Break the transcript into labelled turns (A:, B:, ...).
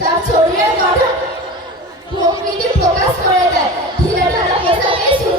A: তার শরীরের গঠন প্রকৃতি প্রকাশ করে দেয়। ঢিলা ঢালা পোশাকে সুর